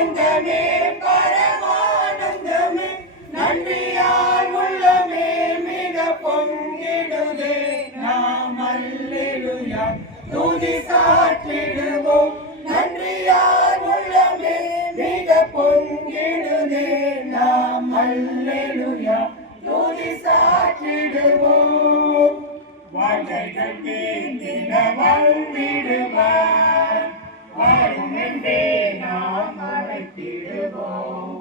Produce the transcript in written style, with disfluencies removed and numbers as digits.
ஆனந்தமே பரமானந்தமே நன்றியால் உள்ளமே மிக பொங்கிடுதே நாம் அல்லேலூயா துதி சாற்றிடுவோம் நன்றியால் உள்ளமே மிக பொங்கிடுதே நாம் அல்லேலூயா துதி சாற்றிடுவோம் வார்த்தைகள் பேசின வந்திடுவார் வரும் என்றே நாம் அழைத்திடுவோம்